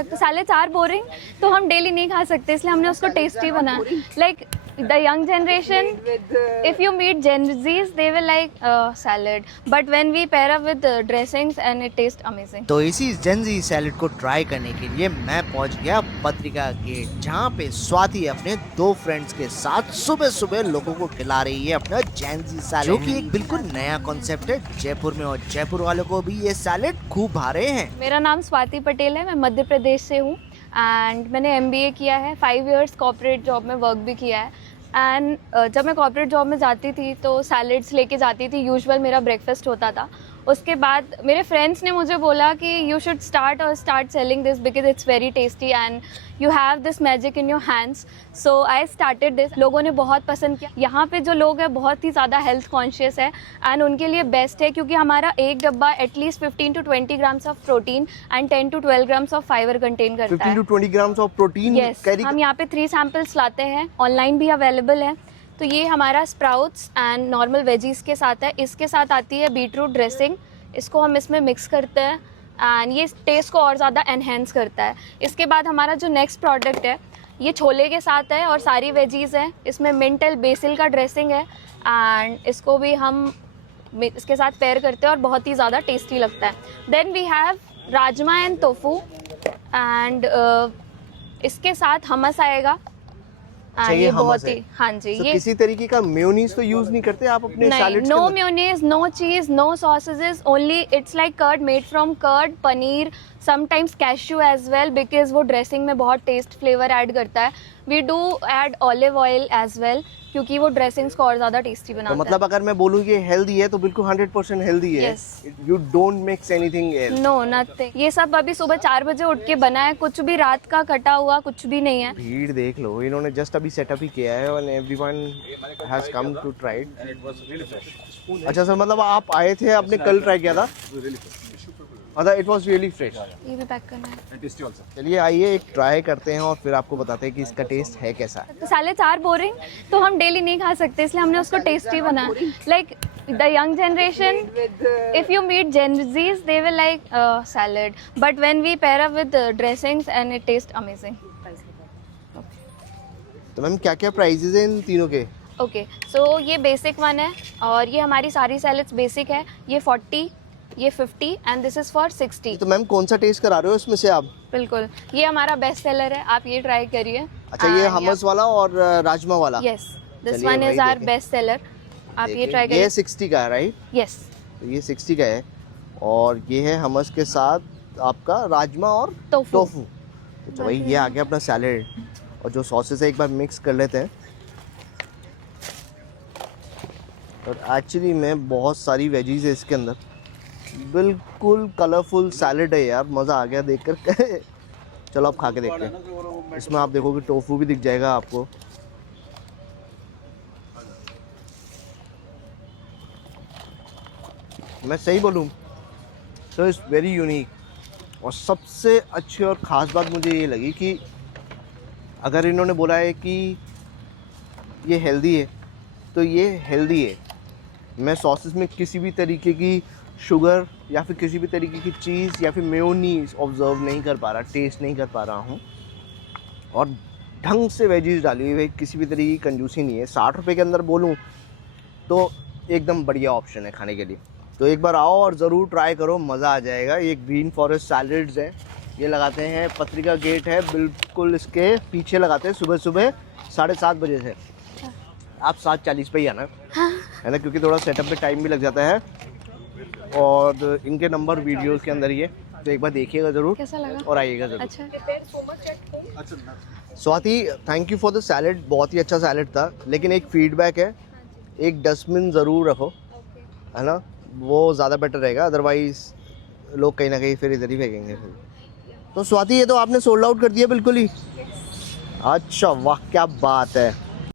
Salads are boring, तो हम daily नहीं खा सकते, इसलिए हमने उसको टेस्टी बनाया. Like the young generation, if you meet Gen Zs, they will like salad, but when we pair up with dressings and it tastes amazing. तो इसी जेंजी सैलेड को ट्राई करने के लिए मैं पहुंच गया पत्रिका गेट, जहां पे स्वाति अपने 2 फ्रेंड्स के साथ सुबह सुबह लोगों को खिला रही है अपना जेंजी सैलेड, जो कि एक बिल्कुल नया कॉन्सेप्ट है जयपुर में, और जयपुर वालों को भी ये सैलेड खूब भा रहे हैं. मेरा नाम स्वाति पटेल है, मैं मध्य प्रदेश से हूँ एंड मैंने MBA किया है, 5 इयर्स कॉर्पोरेट जॉब में वर्क भी किया है. एंड जब मैं कॉर्पोरेट जॉब में जाती थी तो सैलेड्स लेके जाती थी, यूजुअल मेरा ब्रेकफास्ट होता था. उसके बाद मेरे फ्रेंड्स ने मुझे बोला कि you should start selling this because it's very tasty and you have this magic in your hands. So I started this. लोगों ने बहुत पसंद किया. यहाँ पे जो लोग हैं बहुत ही ज़्यादा हेल्थ कॉन्शियस है एंड उनके लिए बेस्ट है, क्योंकि हमारा एक डब्बा at least 15 to 20 grams of protein and 10 to 12 grams of fibre contain करता है. 15 to 20 grams of protein. Yes, हम यहाँ पे 3 सैम्पल्स लाते हैं, ऑनलाइन भी अवेलेबल है. तो ये हमारा स्प्राउट्स एंड नॉर्मल वेजीज के साथ है. इसके साथ आती है बीटरूट ड्रेसिंग, इसको हम इसमें मिक्स करते हैं एंड ये टेस्ट को और ज़्यादा एनहेंस करता है. इसके बाद हमारा जो नेक्स्ट प्रोडक्ट है ये छोले के साथ है और सारी वेजीज हैं. इसमें मिंटल बेसिल का ड्रेसिंग है एंड इसको भी हम इसके साथ पेयर करते हैं और बहुत ही ज़्यादा टेस्टी लगता है. Then we have rajma and tofu and इसके साथ हमस आएगा. ये बहुत ही, हाँ जी, ये किसी तरीके का मेयोनीज तो यूज नहीं करते आप अपने salads no mayonnaise, no cheese, no sausages, only it's like curd, made from curd, paneer, sometimes cashew as well, because वो ड्रेसिंग में बहुत टेस्ट फ्लेवर ऐड करता है. We do add olive oil as well, क्योंकि वो ड्रेसिंग्स को और ज़्यादा टेस्टी बनाता है. मतलब अगर मैं बोलूँ ये हेल्दी है तो बिल्कुल 100% हेल्दी है. You don't mix anything else. No, nothing. ये सब अभी सुबह 4 बजे उठ के बना है, कुछ भी रात का कटा हुआ कुछ भी नहीं है. भीड़ देख लो, इन्होंने जस्ट अभी सेटअप ही किया है और everyone has come to try it. अच्छा सर, मतलब आप आए थे, आपने कल ट्राई किया था? मतलब इट वाज रियली फ्रेश. ये भी पैक करना है. चलिए आइए एक ट्राई करते हैं और फिर आपको बताते हैं कि इसका टेस्ट है कैसा. सैलेड्स आर बोरिंग, तो हम डेली नहीं खा सकते, इसलिए हमने उसको टेस्टी बनाया. Like the young generation, if you meet Gen Zs, they will like salad, but when we pair up with dressings and it tastes amazing. तो मैम क्या क्या प्राइसेस हैं इन तीनों के? ओके, सो ये बेसिक वन है और ये हमारी सारी सैलेड्स बेसिक है. ये 40, ये 50 एंड दिस इज फॉर 60. तो मैम कौन सा टेस्ट करा रहे हो इसमें से आप? बिल्कुल, ये हमारा बेस्ट सेलर है, आप ये ट्राई करिए. अच्छा, ये हमस वाला और राजमा वाला? Yes, this one is our best seller, आप ये ट्राई करिए. ये 60 का है राइट? यस, तो ये 60 का है और ये है हमस के साथ आपका राजमा और टोफू. तो भाई ये आ गया अपना सैलेड और जो सॉसेस है एक बार मिक्स कर लेते हैं. और एक्चुअली में बहुत सारी वेजीज है इसके अंदर, बिल्कुल कलरफुल सैलेड है यार, मज़ा आ गया देख कर. चलो अब खा के देखते हैं. इसमें आप देखोगे टोफू भी दिख जाएगा आपको. मैं सही बोलूँ तो इट्स वेरी यूनिक. और सबसे अच्छी और ख़ास बात मुझे ये लगी कि अगर इन्होंने बोला है कि ये हेल्दी है तो ये हेल्दी है. मैं सॉसेस में किसी भी तरीके की शुगर या फिर किसी भी तरीके की चीज़ या फिर मेयोनीज ऑब्जर्व नहीं कर पा रहा, टेस्ट नहीं कर पा रहा हूँ. और ढंग से वेजीज डाली हुई है, किसी भी तरीके की कंजूसी नहीं है. 60 रुपये के अंदर बोलूँ तो एकदम बढ़िया ऑप्शन है खाने के लिए. तो एक बार आओ और ज़रूर ट्राई करो, मज़ा आ जाएगा. ये ग्रीन फॉरेस्ट सैलेड्स है, ये लगाते हैं पत्रिका गेट है बिल्कुल इसके पीछे लगाते हैं सुबह सुबह 7:30 बजे से. आप 7:40 पे ही आना है ना, क्योंकि थोड़ा सेटअप में टाइम भी लग जाता है. और इनके नंबर वीडियोस के अंदर ही है, तो एक बार देखिएगा ज़रूर. कैसा लगा और आइएगा ज़रूर. अच्छा, Swati thank you for the salad, बहुत ही अच्छा सैलेड था. लेकिन एक फीडबैक है, एक डस्टबिन ज़रूर रखो, है ना, वो ज़्यादा बेटर रहेगा. अदरवाइज़ लोग कहीं ना कहीं फिर इधर ही फेंकेंगे. तो स्वाति ये तो आपने सोल्ड आउट कर दिया बिल्कुल ही. अच्छा वाह, क्या बात है.